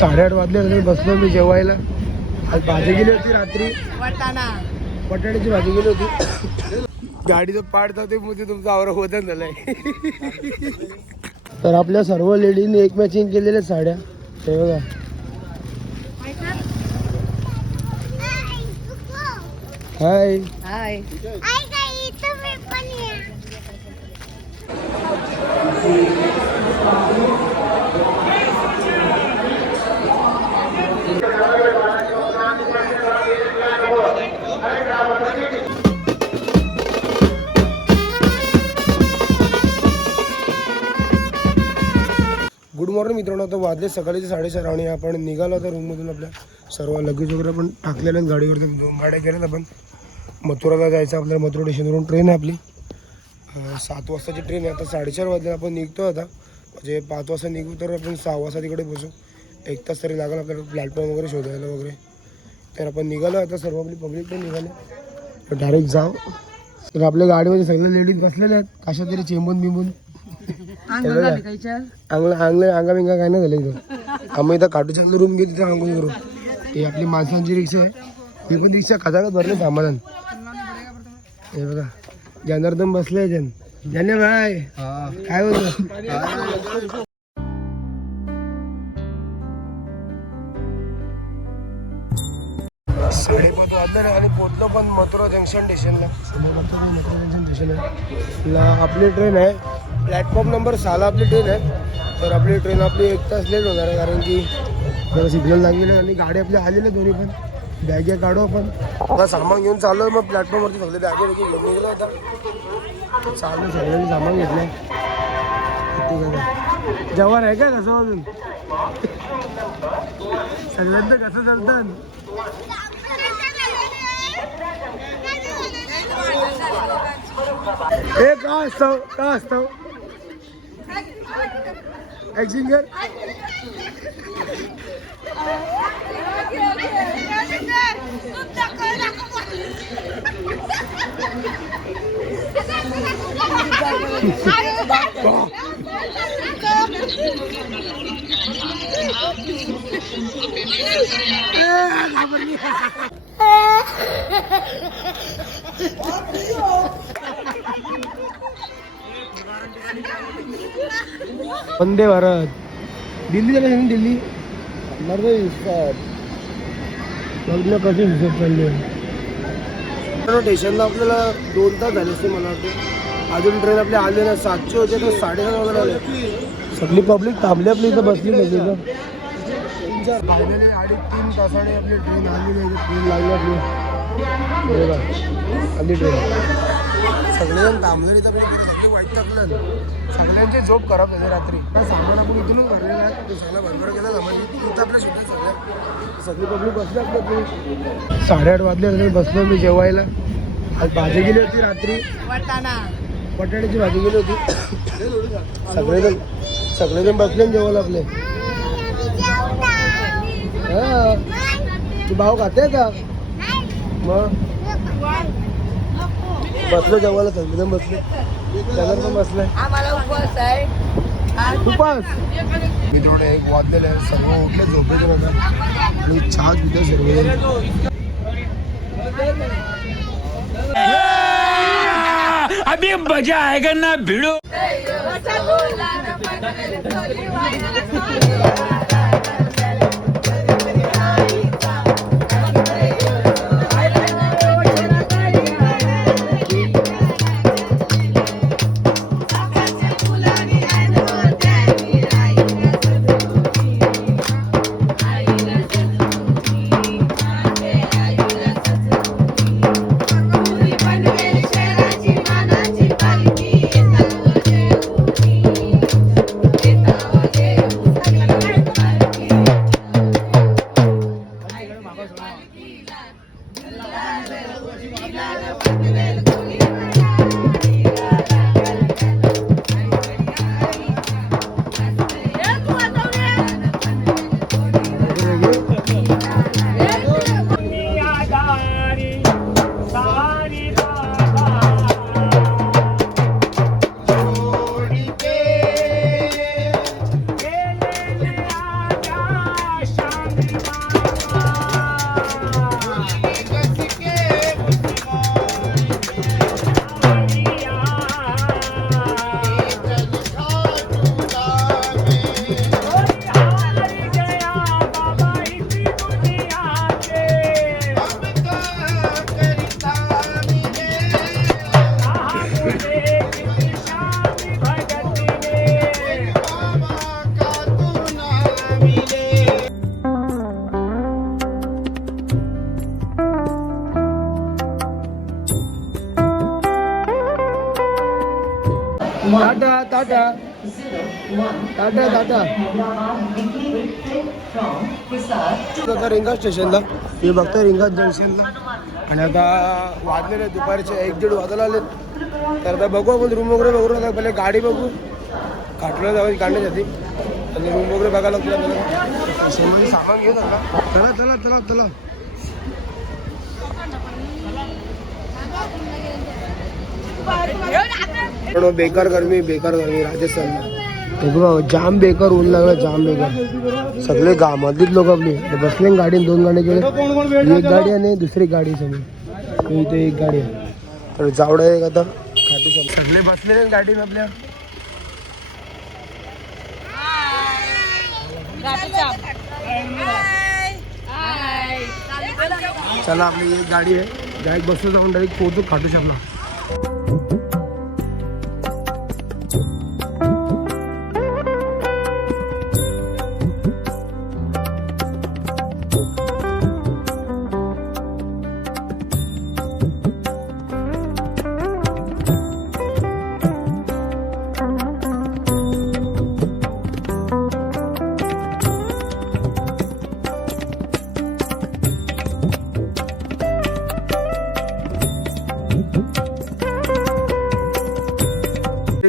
8:30 वाजले बसलो मी जेवायला. आज भाजी गेली होती रात्री, बटाट्याची भाजी गेली होती. गाडीचं पार्ट जाते म्हणजे तुमचा आवरा वजन झालाय. तर आपल्या सर्व लेडीजने एक मॅचिंग केलेल्या साड्या ते बघा. हाय हाय. गुड मॉर्निंग मित्रांनो. आता वाजले सकाळचे 4:30 आणि आपण निघालो आता रूममधून. आपल्या सर्व लगेज वगैरे पण टाकलेलं आहे गाडीवरती. 2 गाड्या केल्यात आपण. मथुराला जायचं आपल्याला. मथुरा स्टेशनवरून ट्रेन आहे आपली 7 वाजताची ट्रेन आहे. आता 4:30 वाजले आपण निघतो आता. म्हणजे 5 वाजता निघू तर आपण 6 वाजता तिकडे बसू. 1 तास तरी लागेल आपल्याला प्लॅटफॉर्म वगैरे शोधायला वगैरे. तर आपण निघालो आता. सर्व आपली पब्लिक पण निघाले. डायरेक्ट जाऊ. तर आपल्या गाडीमध्ये सगळे लेडीज बसलेले आहेत. कशा तरी चेंबून बिंबून अंगा बिंगा काय नाही झालं इथं. आम्ही इथं काटूच्या रूम घेऊ तिथं अंघोळ करू. ही आपली माणसांची रिक्षा आहे. ही पण रिक्षा खचाखच भरले सामान. हे बघा जनार्दन बसले. जन भाई काय बोलतो. साडेपाच वाजले आणि पोहोचलो पण मथुरा जंक्शन स्टेशनला. मथुरा जंक्शन स्टेशन आहे. आपली ट्रेन आहे प्लॅटफॉर्म नंबर 6 आपली ट्रेन आहे. तर आपली ट्रेन 1 तास लेट होणार आहे कारण की जरा सिग्नल लागलेलं आणि गाडी आपल्या आलेल्या दोन्ही पण. बॅगे काढू आपण. आता सामान घेऊन चाललो. मग प्लॅटफॉर्मवरती सगळे बॅगे घेऊन निघलो होता. चाललो सगळ्यांनी सामान घेतलं. जवार आहे का कसं अजून सगळ्यांचं कसं चालतं. हे का असतो एक सिंगर. वंदे भारत. दिल्ली झालं दिल्ली कसे हिशोब चालले. स्टेशनला आपल्याला 2 तास झाले असते मला वाटते. अजून ट्रेन आपली आली ना. 7चे होते तर 7:30 वगैरे आले. सगळी पब्लिक थांबली आपली इथं बसली लगेच. 3 तासाने आपली ट्रेन आली. ट्रेन लागली आपली आली ट्रेन. सगळेजण थांबले इथं. सगळे वाईट टाकलं. सगळ्यांची झोप खराब झाली रात्री. सामान आपण इथूनच भरलेला आहे. तो सगळं भरभर केला सामान इथं आपल्या सुद्धा सगळ्या सगळी पब्लिक बसली आपल्या. 8:30 वाजले बसलो मी जेवायला. आज भाजी गेली होती रात्री, बटाट्याची भाजी गेली होती. सगळेजण बसले जेवायला आपले. हा तू भाऊ खाते का मग. बसलो जेवायला सगळेजण बसले. त्याला पण बसलाय. उपास मी थोडे 1 वाजलेले आहे. सर्व उठले झोपेचे नका आणि चहा पितो सर्व. अभी मजा आएगा ना भिड़ो. टाटा टाटा टाटा टाटा आता रिंगा स्टेशनला हे बघताय रिंगा जंक्शनला आणि आता वाजलेले दुपारचे 1-1:30 वाजायला आले तर आता बघू आपण रूम वगैरे बघू आता पहिले गाडी बघू काटला जाऊ काढण्यासाठी आणि रूम वगैरे बघायला लागतो आपल्याला स्टेशनमध्ये सामान घेऊ आता चला चला चला चला पण बेकार गरमी राजस्थान जाम बेकार ऊन लागला जाम बेकार सगळे गावामधलीच लोक आपली बसले गाडी 2 गाडी गेले एक गाडी आणि दुसरी गाडी समोर इथे एक गाडी आहे तर जावडा एक आता खाटू शकतो सगळे बसलेले गाडी आपल्या चला आपली एक गाडी आहे डायरेक्ट बसलो जाऊन डायरेक्ट पोहोचू खाटू शकला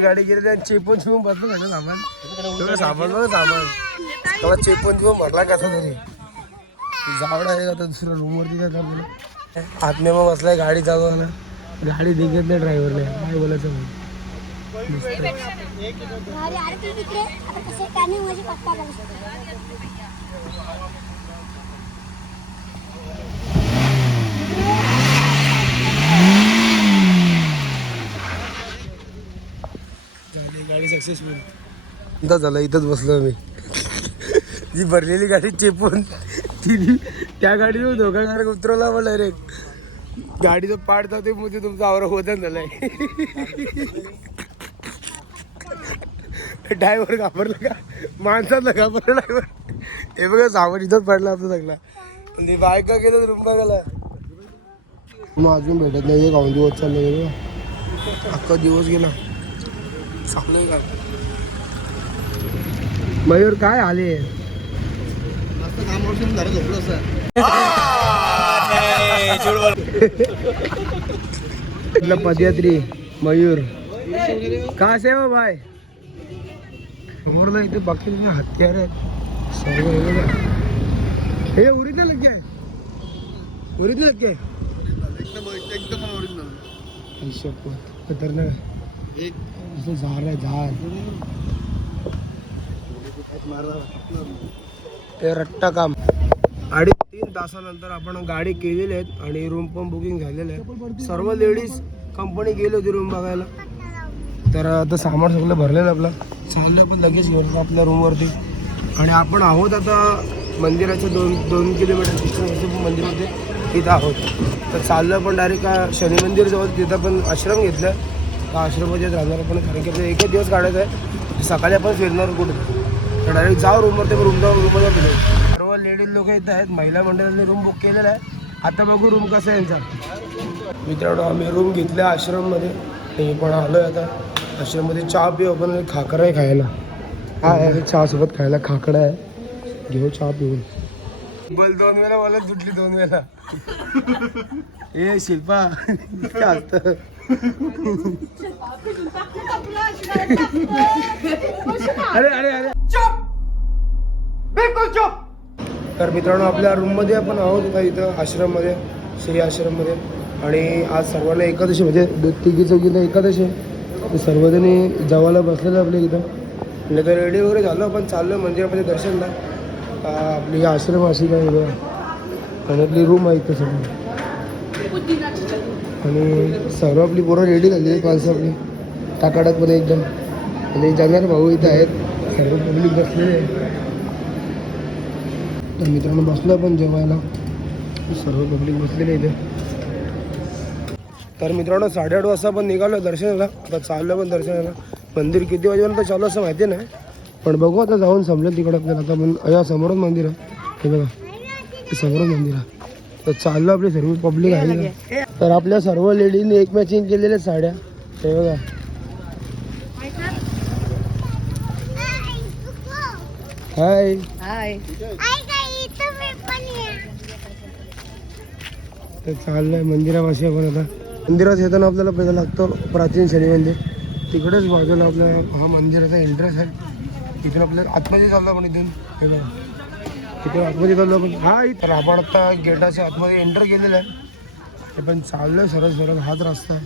गाडी गेली आणि चेपून चिपून बसलो म्हणलं सामान तेवढं सामान बघ सामान तेव्हा चेपून चिपून भरला कसा तरी जावडा आहे आता दुसऱ्या रूमवरती काय आपल्याला आत्मे मग बसलाय गाडी चालवायला गाडी दिघत नाही ड्रायव्हरने काय बोलायचं गाडी सक्सेसफुल इथं झालं इथंच बसलो मी जी भरलेली गाडी चेपून ती त्या गाडीवर धोका उतरवला मला डायरेक्ट गाडीचं पाठ जाते मग ते तुमचा आवरा होतं झालाय ड्रायव्हर घाबरला का माणसाला घाबरला ड्रायव्हर हे बघा सामान इथंच पडला आपला सगळा आणि बायका गेलं रूम बघायला मग अजून भेटत नाही एक गाऊन दिवस चाललं अख्खा दिवस गेला चांगलं का मयूर काय आले पदयात्री मयूर का से हो भाई समोरला इथे बाकी हत्यार आहेत सर्व हे ओरिजिनल लग गया ओरिजिनल लग गया एकदम ओरिजिनल खतरनाक एक झाड आहे झाड ते रट्टा काम 2.5-3 तासानंतर आपण गाडी केलेली आहेत आणि रूम पण बुकिंग झालेलं आहे सर्व लेडीज कंपनी गेली होती रूम बघायला तर आता सामान सगळं भरलेलं आपलं चाललं पण लगेच घेऊन आपल्या रूमवरती आणि आपण आहोत आता मंदिराच्या 2 किलोमीटर डिस्टन्स मंदिरामध्ये तिथं आहोत तर चाललं पण डायरेक्ट शनी मंदिर जवळ तिथं पण आश्रम घेतलं तर आश्रमात राहणार पण कारण की आपलं एकच दिवस काढायचं आहे सकाळी आपण फिरणार कुठे तर डायरेक्ट जाऊ रूमवरती रूमवर गेलो सर्व लेडीज लोक इथं आहेत महिला मंडळाने रूम बुक केलेला आहे आता बघू रूम कसं आहे यांचा मित्रांनो आम्ही रूम घेतल्या आश्रममध्ये हे पण आलो आहे आता आश्रममध्ये चहा पिऊ आपण खाकरा आहे खायला हा आहे चहासोबत खायला खाकडा आहे घेऊ चहा पिऊन बल 2 वेळा मला तुटली 2 वेळा ए शिल्पा काय असतं अरे अरे अरे चुप बिलकुल चुप तर मित्रांनो आपल्या रूममध्ये आपण आहोत इथं आश्रममध्ये श्री आश्रममध्ये आणि आज सर्वांना एकादशी म्हणजे 3-4 एकादशी आहे सर्वजणी जेवायला बसलेलं आपल्या इथं म्हणजे तर रेडी वगैरे झालं आपण चाललो मंदिरामध्ये दर्शनला आपली आश्रम अशी काय आणि आपली रूम आहे इथं सगळं आणि सर्व आपली पोरं रेडी झाली माणसं आपली टाकाटाकमध्ये एकदम आणि जाणार भाऊ इथं आहेत सर्व पब्लिक बसलेले आहे तर मित्रांनो बसलो पण जेवायला सर्व पब्लिक बसलेले इथे तर मित्रांनो 8:30 वाजता आपण निघालो दर्शनाला आता चाललो पण दर्शनाला मंदिर किती वाजेपर्यंत चालू असं माहिती नाही पण बघू आता जाऊन संपलं तिकडं आपल्याला आता पण या समोरच मंदिर आहे हे बघा हे समोरच मंदिर आहे तर चाललो आपली सर्व पब्लिक आहे तर आपल्या सर्व लेडीजने एक मॅचिंग केलेल्या साड्या हे बघा हाय हाय. तर चाललंय मंदिरापाशी आपण आता. मंदिरात येताना आपल्याला पहिलं लागतं प्राचीन शनी मंदिर. तिकडेच बाजूला आपला हा मंदिराचा एंट्रन्स आहे. इथून आपल्याला आतमध्ये चाललो आपण इथून हे बघा. तिथे आतमध्ये चाललो आपण. हा इथं आपण आता गेटाच्या आतमध्ये एंटर केलेलं आहे. हे पण चाललोय सरळ सरळ हाच रस्ता आहे.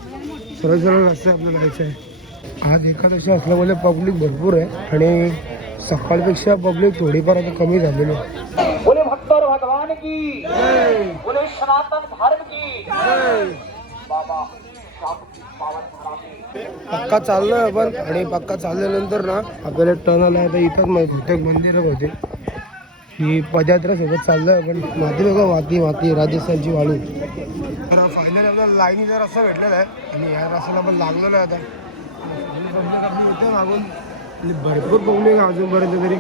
सरळ सरळ रस्ता आपल्याला जायचं आहे. आज एकादशी असल्यामुळे पब्लिक भरपूर आहे आणि सकाळपेक्षा पब्लिक थोडीफार आता कमी झालेली आहे. बोले भक्तों भगवान की बोले सनातन धर्म की बाबा शाम की पावन धरा में पक्का चाललोय आपण आणि पक्का चालल्यानंतर ना आपल्याला टर्न आला आता इथंच बहुतेक मंदिरं होते. ही पदयात्रा सोबत चाललोय आपण. माती बघा माती राजस्थानची वाळू. फायनली आपल्याला लाईनीचा रस्ता भेटलेला आहे आणि या रस्त्याला आपण लागलेलो आहे आता. येते मागून आणि भरपूर पब्लिक आहे अजूनपर्यंत तरी.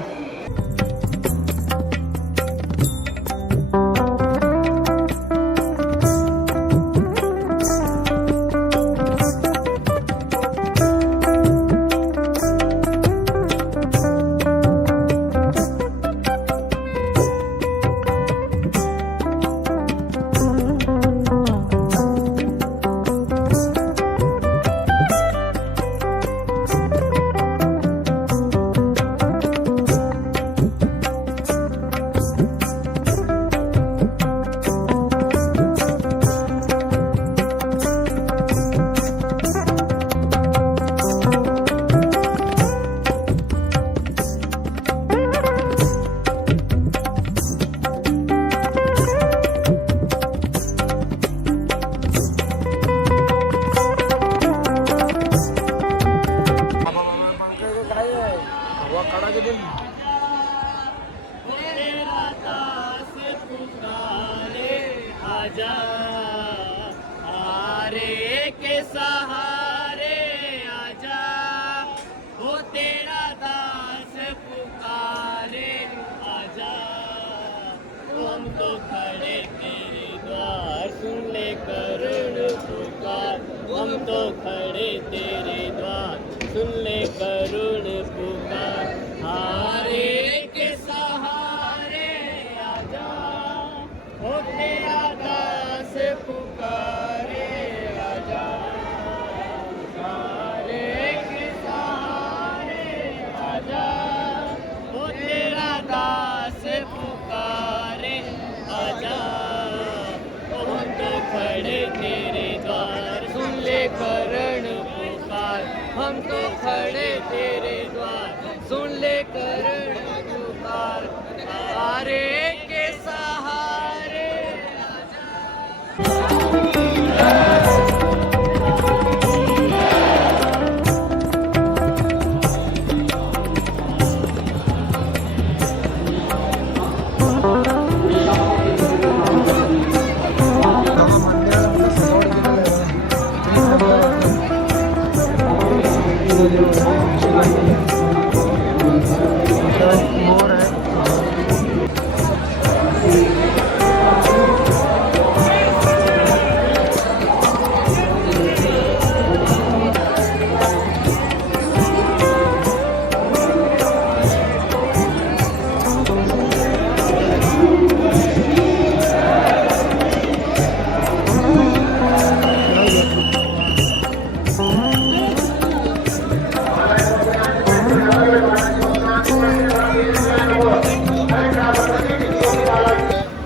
हम तो खड़े तेरे द्वार सुन ले करुण पुकार हारे के सहारे आजा हो तेरा दास पुकारे आजा हारे के सहारे आजा हो तेरा दास पुकारे आजा हम तो खड़े तेरे द्वार सुन ले करण पुकार हम तो खड़े तेरे द्वार सुन ले करण पुकार हारे के सहारे मोर आहे.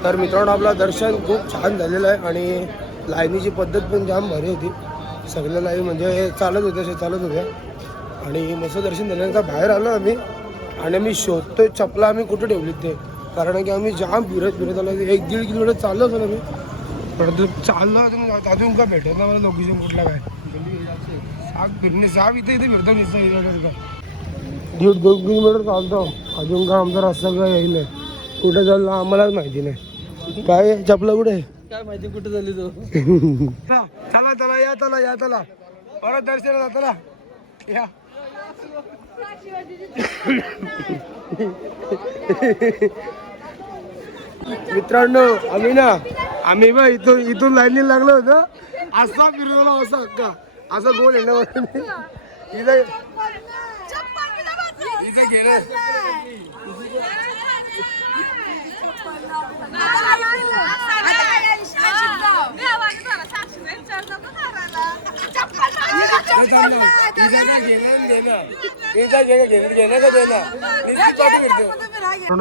तर मित्रांनो आपलं दर्शन खूप छान झालेलं आहे आणि लाईनीची पद्धत पण जाम भारी होती. सगळ्या लाईन म्हणजे चालत होत्या आणि मस्त दर्शन झाल्यानंतर बाहेर आलो आम्ही आणि आम्ही शोधतोय चपला आम्ही कुठे ठेवली ते. कारण की आम्ही जाम फिरत आलो 1-1.5 किलोमीटर चाललो होतो आम्ही. परंतु चाललो होतो अजून का भेटत ना मला लोकेशन कुठला काय साग इथे फिरतो निसता 1.5 किलोमीटर चालतो अजून का आमचा रस्ता काय येईल कुठे चाललो आम्हालाच माहिती नाही. काय चपला कुठे काय माहिती कुठे झाली तो चला चला परत दर्शनाला चला या. मित्रांनो आम्ही बा इथून लाईनीला लागलो होतो. असा फिरवला असा हक्का असा गोल येण्यावर इथं गेलं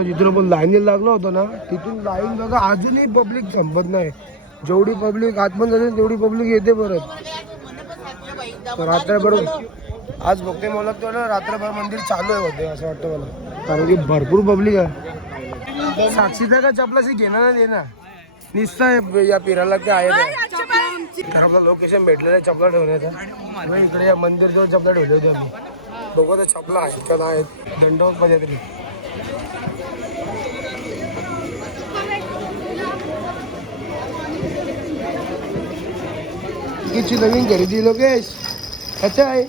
जिथून आपण लाईनीला लागलो होतो ना तिथून लाईन बघा अजूनही पब्लिक संपत नाही. जेवढी पब्लिक आतमध्ये जाते तेवढी पब्लिक येते परत. रात्रभर आज बघते मला तो ना रात्रभर मंदिर चालू आहे होते असं वाटतं मला, कारण की भरपूर पब्लिक आहे. साक्षीचा का चपलाशी घेणं ना देणार निसतं या पिराला ते आहे तर आपलं लोकेशन भेटलेलं आहे चपला ठेवण्याचं. मग इकडे या मंदिर जवळ चपला ठेवले होते आम्ही. बघू तर चपला ह्याच्यात आहेत दंडवत मध्ये तरी. किती नवीन खरेदी लोकेश अच्छा आहे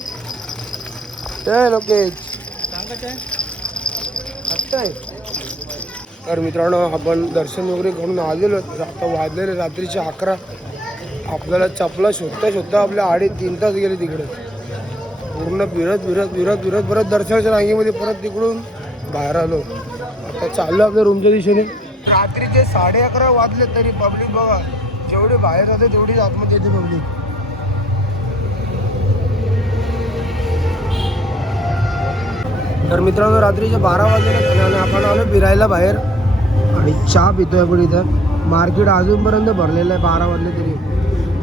लोकेश अच्छा आहे. तर मित्रांनो आपण दर्शन वगैरे करून आलेलो. आता वाजलेले रात्रीचे 11. आपल्याला चपला शोधता शोधता आपल्या 2.5-3 तास गेले तिकडे. पूर्ण फिरत परत दर्शनाच्या रांगेमध्ये परत तिकडून बाहेर आलो. आता चाललो आपल्या रूमच्या दिशेने. रात्रीचे 11:30 वाजले तरी पब्लिक बघा जेवढे बाहेर जाते तेवढीच आतमध्ये येते पब्लिक. तर मित्रांनो रात्रीचे 12 वाजले आणि आपण आलो फिरायला बाहेर आणि चहा पितोय आपण इथं. मार्केट अजूनपर्यंत भरलेलं आहे 12 वाजले तरी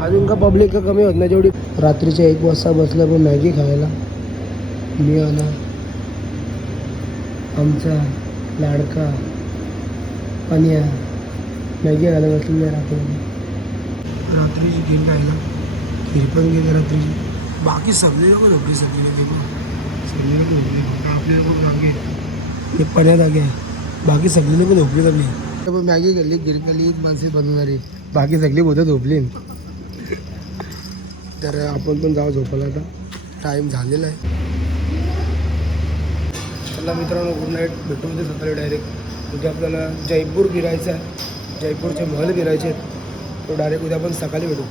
अजून का पब्लिक का कमी होत नाही जेवढी. रात्रीच्या 1 वाजता बसलं पण मॅगी खायला. मी आला आमचा लाडका पनिया मॅगी खायला बसलेली रात्रीची खीर खायला. खीर पण गेली रात्रीची. बाकी सगळे लोक झोपले सगळे लोक झोपले आपले लोक मागे एक पण्यात आगे आहे. बाकी सगळी लोक झोपली सगळी. मॅगी खाल्ली खीर खाल्ली एक माणसे बनवणारी बाकी सगळी बोधं झोपली. तर आपण पण जाऊ झोपायला. आता टाईम झालेला आहे. चला मित्रांनो गुड नाईट. भेटू उद्या सकाळी डायरेक्ट. उद्या आपल्याला जयपूर फिरायचं आहे. जयपूरचे महल फिरायचे आहेत. तो डायरेक्ट उद्या आपण सकाळी भेटू.